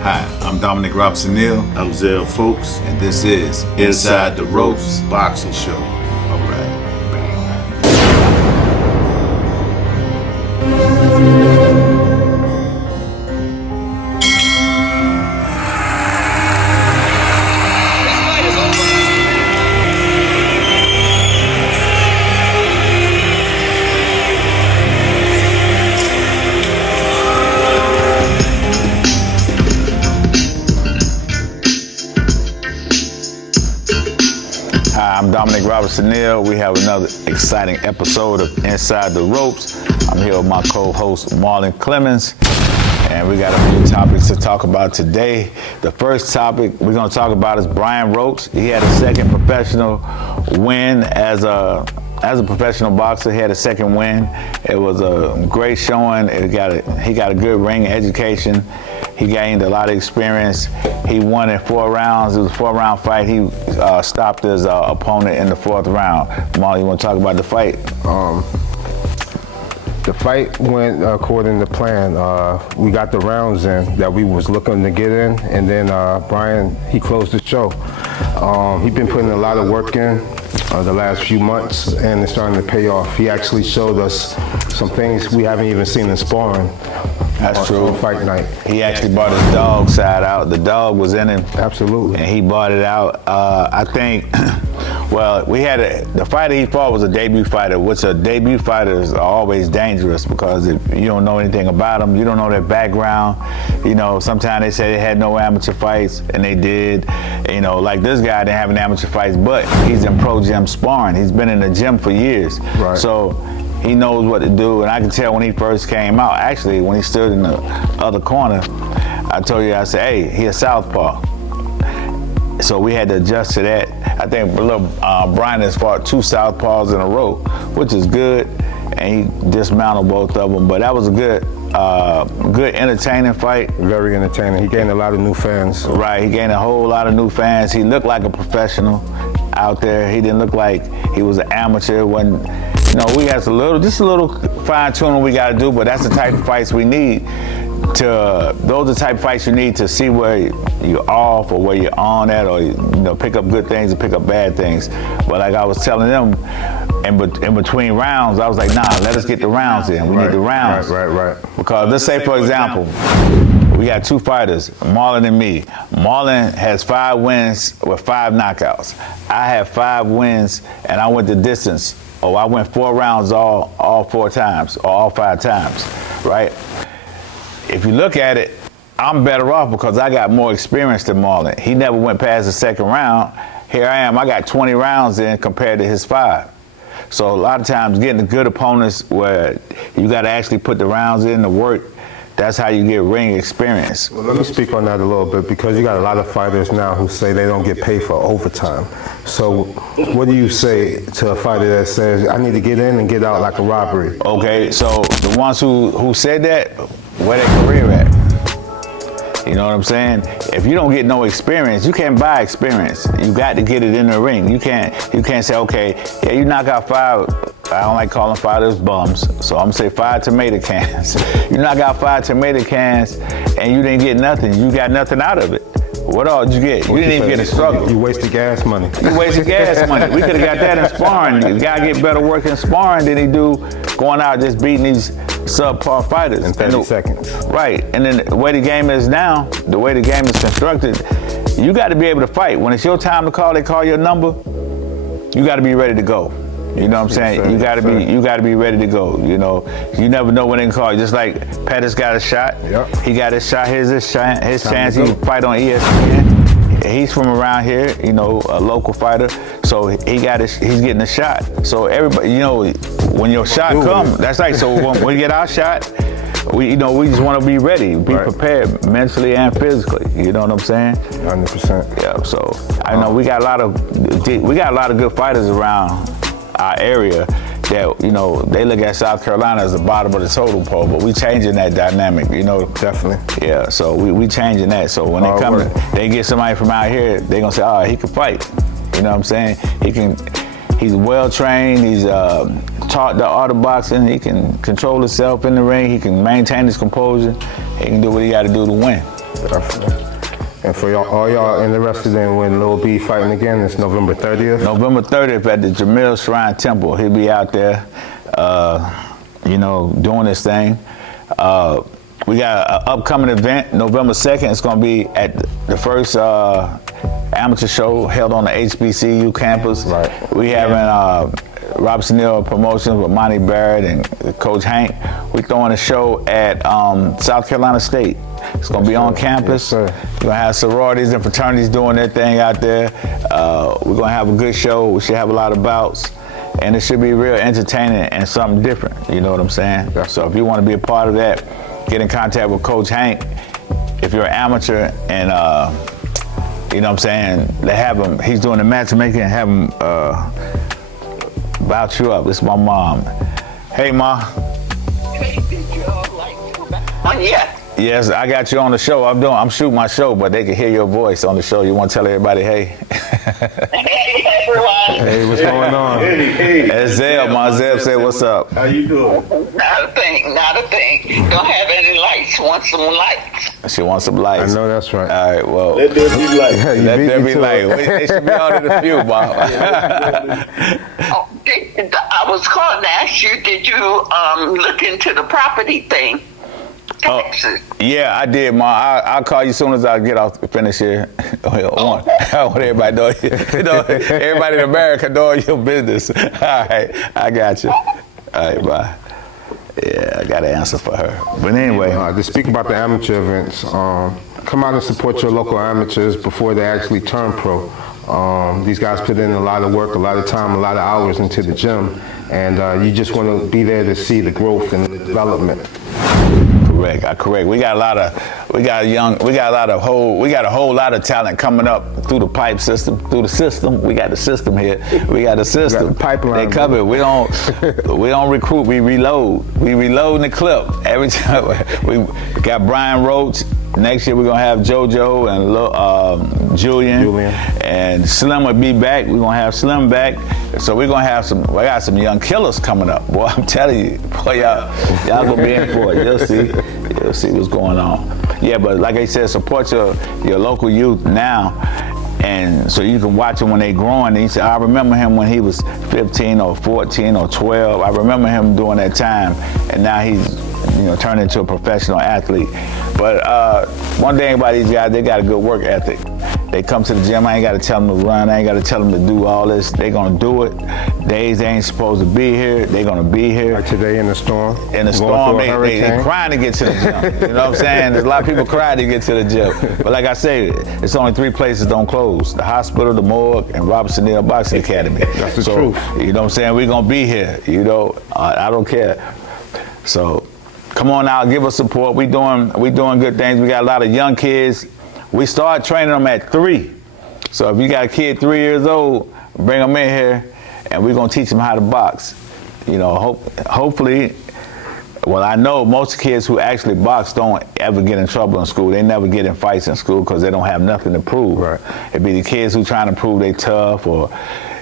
Hi, I'm Dominic Robson-Neal. I'm Zell Folks, and this is Inside the Ropes Boxing Show. All right. Hi, I'm Dominic Robson-Neal. We have another exciting episode of Inside the Ropes. I'm here with my co-host Marlon Clemens, and we got a few topics to talk about today. The first topic we're going to talk about is Brian Rokes. He had a second professional win as a professional boxer. He had a second win. It was a great showing. He got a good ring education. He gained a lot of experience. He won in 4 rounds. It was a 4-round fight. He stopped his opponent in the 4th round. Molly, you want to talk about the fight? The fight went according to plan. We got the rounds in that we was looking to get in, and then Brian, he closed the show. He's been putting a lot of work in the last few months, and it's starting to pay off. He actually showed us some things we haven't even seen in sparring. That's true. On fight night. He actually brought his dog side out. The dog was in him. Absolutely. And he brought it out. I think, well, the fighter he fought was a debut fighter, which a debut fighters are always dangerous because if you don't know anything about them, you don't know their background. You know, sometimes they say they had no amateur fights, and they did. You know, like this guy didn't have an amateur fights, but he's in pro gym sparring. He's been in the gym for years. Right. So he knows what to do, and I can tell when he first came out. Actually, when he stood in the other corner, I told you, I said, hey, he a southpaw. So we had to adjust to that. I think Brian has fought 2 southpaws in a row, which is good, and he dismantled both of them. But that was a good entertaining fight. Very entertaining. He gained a lot of new fans. Right, he gained a whole lot of new fans. He looked like a professional out there. He didn't look like he was an amateur. You know, we got just a little fine tuning we got to do, but that's the type of fights we need. Those are the type of fights you need to see where you're off or where you're on at, or pick up good things and pick up bad things. But like I was telling them, in between rounds, I was like, nah, let us get the rounds in. We need the rounds. Right. Because let's say, for example, we got 2 fighters, Marlon and me. Marlon has 5 wins with 5 knockouts. I have 5 wins, and I went the distance. I went 4 rounds all 4 times, or all 5 times, right? If you look at it, I'm better off because I got more experience than Marlon. He never went past the 2nd round. Here I am, I got 20 rounds in compared to his 5. So a lot of times getting the good opponents where you got to actually put the rounds in the work, that's how you get ring experience. Well, let me speak on that a little bit, because you got a lot of fighters now who say they don't get paid for overtime. So what do you say to a fighter that says, I need to get in and get out like a robbery? Okay, so the ones who said that, where their career at? You know what I'm saying? If you don't get no experience, you can't buy experience. You got to get it in the ring. You can't say, okay, yeah, you knock out 5. I don't like calling fighters bums, so I'm gonna say 5 tomato cans. You knock out 5 tomato cans and you didn't get nothing. You got nothing out of it. What all did you get? You didn't even get a struggle. You wasted gas money. You wasted gas money. We could have got that in sparring. You gotta get better work in sparring than he do going out just beating these subpar fighters. In 30 seconds. Right, and then the way the game is now, the way the game is constructed, you gotta be able to fight. When it's your time to call, they call your number, you gotta be ready to go. You know what I'm saying? You gotta be ready to go. You know, you never know when they can call you. Just like Pettis got a shot. Yep. He got his shot. Here's his chance. He can fight on ESPN. He's from around here. You know, a local fighter. So he's getting a shot. So everybody, when your shot comes, that's like. So when we get our shot, we just want to be ready, be prepared mentally and physically. You know what I'm saying? 100%. Yeah. So I know we got a lot of good fighters around our area that, they look at South Carolina as the bottom of the totem pole, but we changing that dynamic, Definitely. Yeah, so we changing that. So when they come, they get somebody from out here, they gonna say, oh, he can fight. You know what I'm saying? He's well trained, he's taught the art of boxing, he can control himself in the ring, he can maintain his composure, he can do what he gotta do to win. Definitely. And for all y'all interested in when Lil B fighting again, it's November 30th. November 30th at the Jamil Shrine Temple. He'll be out there, doing this thing. We got an upcoming event, November 2nd. It's going to be at the first amateur show held on the HBCU campus. Right. We having Robinson Neal Promotions with Monty Barrett and Coach Hank. We throwing a show at South Carolina State. It's going to be on campus. Yes, we're going to have sororities and fraternities doing their thing out there. We're going to have a good show. We should have a lot of bouts. And it should be real entertaining and something different. You know what I'm saying? Yeah. So if you want to be a part of that, get in contact with Coach Hank. If you're an amateur and, you know what I'm saying, they have him, he's doing the matchmaking and have him bout you up. This is my mom. Hey, Ma. Hey, did you like on yet? Yes, I got you on the show. I'm shooting my show, but they can hear your voice on the show. You want to tell everybody, hey? Hey, everyone. Hey, what's going on? Hey. That's Zeb. My Zeb say, what's up? How you doing? Not a thing. Don't have any lights. Want some lights? She wants some lights. I know that's right. All right, well. Let there be light. You Let beat there me be to light. it. They should be out in the few, Bob. I was calling to ask you, did you look into the property thing? Taxes. Yeah, I did, Ma. I'll call you as soon as I get off finish here. I want everybody know. Everybody in America know your business. All right, I got you. All right, bye. Yeah, I got an answer for her. But anyway. To speak about the amateur events, come out and support your local amateurs before they actually turn pro. These guys put in a lot of work, a lot of time, a lot of hours into the gym, and you just want to be there to see the growth and the development. Correct. We got a whole lot of talent coming up through the pipe system, through the system. We got the system here. We got the system. We got the pipeline. They cover it. We don't recruit. We reload. We reload the clip every time. We got Brian Roach. Next year we're gonna have JoJo and Julian, and Slim will be back. We're gonna have Slim back. So we're gonna have I got some young killers coming up. Boy, I'm telling you, boy, y'all gonna be in for it. You'll see what's going on. Yeah, but like I said, support your local youth now, and so you can watch them when they growing. And you say, I remember him when he was 15 or 14 or 12. I remember him during that time, and now he's turned into a professional athlete. But one thing about these guys, they got a good work ethic. They come to the gym, I ain't got to tell them to run, I ain't got to tell them to do all this. They gonna do it. Days they ain't supposed to be here, they gonna be here. Like today in the storm. In the storm, they crying to get to the gym. You know what I'm saying? There's a lot of people crying to get to the gym. But like I say, it's only 3 places don't close: the hospital, the morgue, and Robinson Neal Boxing Academy. That's the truth. You know what I'm saying? We gonna be here. I don't care. So come on out, give us support. We doing good things. We got a lot of young kids. We start training them at 3. So if you got a kid 3 years old, bring them in here, and we're gonna teach them how to box. Hopefully. Well, I know most kids who actually box don't ever get in trouble in school. They never get in fights in school because they don't have nothing to prove. Right. It'd be the kids who trying to prove they tough, or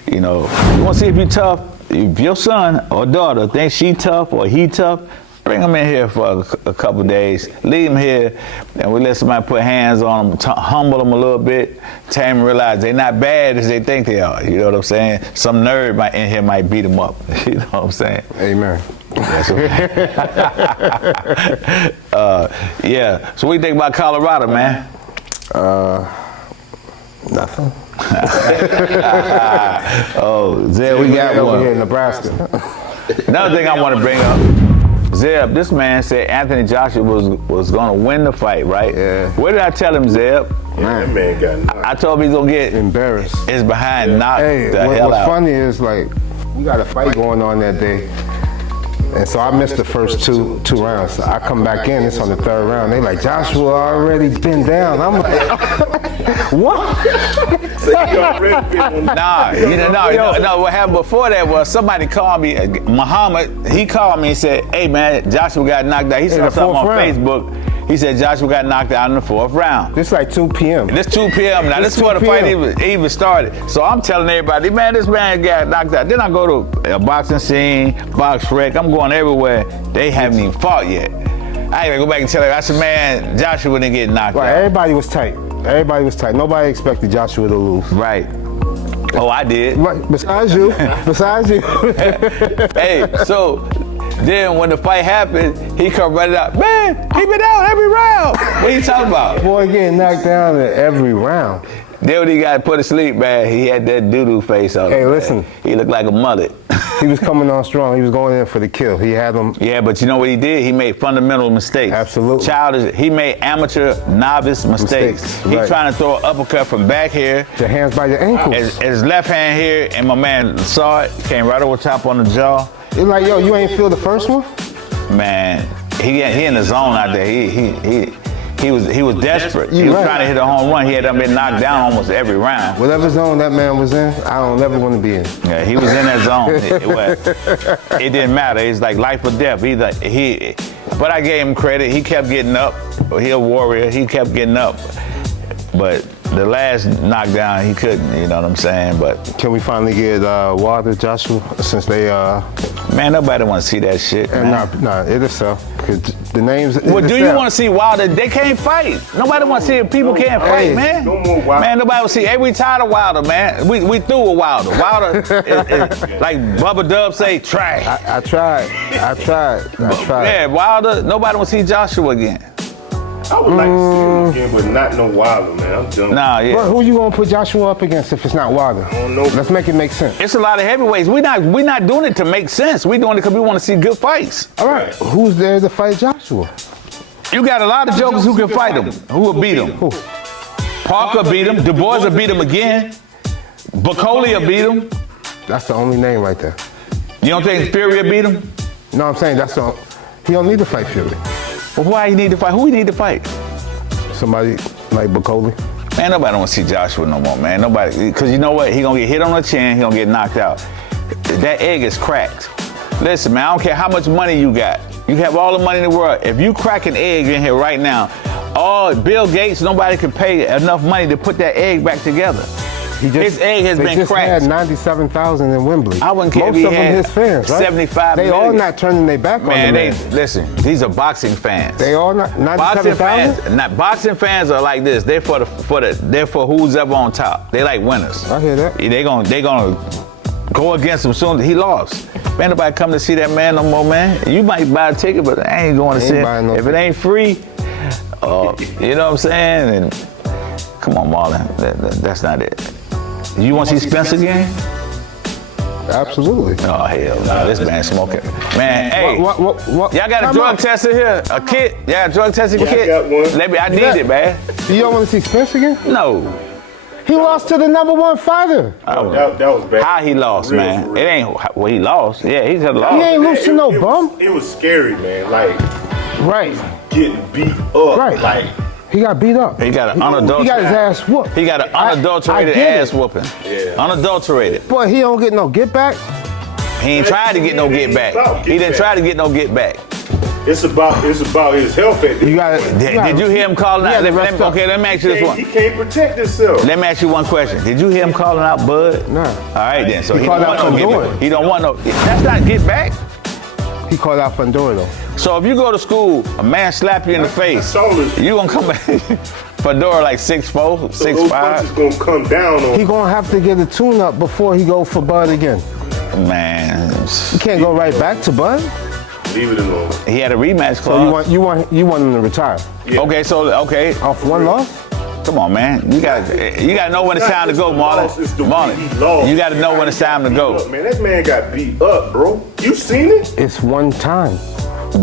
you want to see if you tough. If your son or daughter thinks she tough or he tough, bring them in here for a couple days. Leave them here, and we let somebody put hands on them, humble them a little bit, tell them realize they're not bad as they think they are. You know what I'm saying? Some nerd in here might beat them up. You know what I'm saying? Amen. Yeah. So what do you think about Colorado, man? Nothing. Oh, Zeb, we got over one. here in Nebraska. Another thing I want to bring up. Zeb, this man said Anthony Joshua was going to win the fight, right? Yeah. What did I tell him, Zeb? That man got knocked. I told him he's going to get Embarrassed. his behind knocked Hey, the hell what's out. funny is we got a fight going on that day. And so I missed the first two rounds. I come back in, it's on the 3rd round. They like, Joshua already been down. I'm like, what? No, what happened before that was somebody called me, Muhammad, he called me and said, hey man, Joshua got knocked out. He saw something on Facebook. He said Joshua got knocked out in the 4th round. It's like 2 p.m. This 2 p.m. Now, this is before the fight even started. So I'm telling everybody, man, this man got knocked out. Then I go to a boxing scene, Box Rec. I'm going everywhere. They haven't even fought yet. I gotta go back and tell her. I said, man, Joshua didn't get knocked Right, out. everybody was tight. Everybody was tight. Nobody expected Joshua to lose. Right. Oh, I did. Right, besides you. Besides you. Hey, so then when the fight happened, he come running out. Man, he been out every round. What are you talking about? Boy getting knocked down in every round. Then when he got put to sleep, man, he had that doo-doo face on him. Hey, man. listen. He looked like a mullet. He was coming on strong. He was going in for the kill. He had him. Yeah, but you know what he did? He made fundamental mistakes. Absolutely. Childish. He made amateur, novice mistakes. He right. trying to throw an uppercut from back here. Your hands by your ankles. His left hand here, and my man saw it, came right over top on the jaw. It's like, yo, you ain't feel the first one? Man, he in the zone out there. He was desperate. He was right. trying to hit a home run. He had done been knocked down almost every round. Whatever zone that man was in, I don't ever want to be in. Yeah, he was in that zone. It didn't matter. It's like life or death. But I gave him credit. He kept getting up. He a warrior. He kept getting up. But the last knockdown, he couldn't. You know what I'm saying? But Can we finally get Wilder, Joshua, since they man, nobody want to see that shit. and Man. nah, it'll sell. Cause the names. Well, do you want to see Wilder? They can't fight. Nobody want to see if people can't fight, Hey, man. no more Wilder. Man, nobody want to see. Hey, we tired of Wilder, man. We through with Wilder. Wilder, is, like Bubba Dub say, trash. I tried. Yeah, Wilder. Nobody want to see Joshua again. I would like to see him again, but not no Wilder, man. I'm done. Nah, yeah. But who you gonna put Joshua up against if it's not Wilder? I don't know. Let's make it make sense. It's a lot of heavyweights. We not doing it to make sense. We doing it because we want to see good fights. All right, who's there to fight Joshua? You got a lot of jokers who can fight him. Who will beat him? Who? Parker beat him. Dubois will beat him again. Bacoli will beat him. That's the only name right there. You don't think Fury will beat him? No, I'm saying that's the. He don't need to fight Fury. Well, why he need to fight? Who he need to fight? Somebody like Bacoli. Man, nobody don't want to see Joshua no more, man. Nobody, because you know what? He gonna get hit on the chin. He gonna get knocked out. That egg is cracked. Listen, man, I don't care how much money you got. You have all the money in the world. If you crack an egg in here right now, Bill Gates, nobody can pay enough money to put that egg back together. His egg has they been just cracked. had 97,000 in Wembley. I wouldn't care Most if he of them had his fans, right? 75 They all million. not turning their back on Man, the they listen. These are boxing fans. They all not Boxing 97,000. fans, not boxing fans are like this. They're they're for who's ever on top. They like winners. I hear that. They gonna go against him soon. He lost. Man, nobody come to see that man no more, man. You might buy a ticket, but I ain't going to see buying it. no If it ain't free, you know what I'm saying? And come on, Marlon, that's not it. You want to see Spence again? Absolutely. Oh hell, no. This man smoking. Man, hey, What? y'all got a Time drug out. tester here? A kit? Y'all got a drug testing Yeah, I kit? got one. Let me. I need got- it, man. You don't want to see Spence again? No. He lost to the #1 fighter. That was bad. How he lost, Real, man? for It real. ain't. Well, he lost. Yeah, he just He lost. ain't lose to no It bum. it was scary, man. Like Right. getting beat up. Right. Like He got beat up. He got an He got his unadulterated. ass whooped. He got an unadulterated I get it. ass whooping. Yeah. Unadulterated. Boy, he don't get no get back. He ain't tried to get no get back. He didn't try to get no get back. it's about his health at You got it. Did you hear him calling out? Okay, let me ask you this He one. can't protect himself. Let me ask you one question. Did you hear him calling out Bud? Nah. All right then. So He he called don't out want no get Fundora. back. He don't want no. That's not get back. He called out Fundora though. So if you go to school, a man slap you in the face, you gonna come back. Fedora like 6'4", So those punches 6'5". gonna come down on He gonna have to get a tune-up before he go for Bud again. Man, He can't go right back to Bud. Leave it alone. he had a rematch So clause. you want him to retire Yeah. Okay, off one loss? come on, man. You gotta know when it's time to go, Loss is the way Marlon. he lost. You gotta know when it's time to go. Man, that man got beat up, bro. You seen it? It's one time.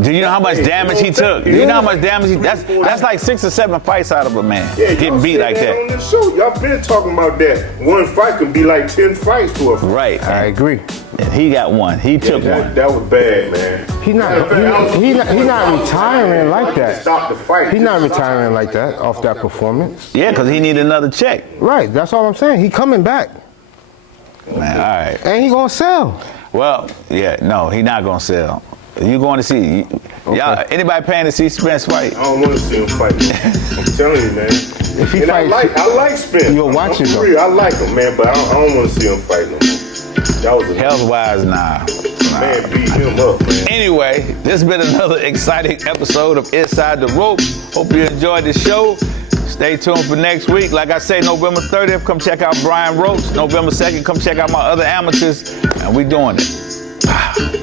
Do you know how much damage he took? Do you know how much damage he? That's like 6 or 7 fights out of a man. Getting y'all beat said like on that. this show. Y'all been talking about that. One fight can be like 10 fights for a fight. Right. I agree. He got one. He took one. That was bad, man. He not retiring like that. Stop the fight. He's not retiring like that off that performance. Yeah, because he need another check. Right, that's all I'm saying. He coming back. Man, all right. And he gonna sell. Well, yeah, no, he not gonna sell. You going to see? Y'all, anybody paying to see Spence fight? I don't want to see him fight. I'm telling you, man. If he And fights, I like Spence. you'll watch it, I'm though. real. I like him, man, but I don't want to see him fight no more. That was a Health wise, nah. Man beat him up, man. Anyway, this has been another exciting episode of Inside the Ropes. Hope you enjoyed the show. Stay tuned for next week. Like I say, November 30th, come check out Brian Ropes. November 2nd, come check out my other amateurs. And we doing it.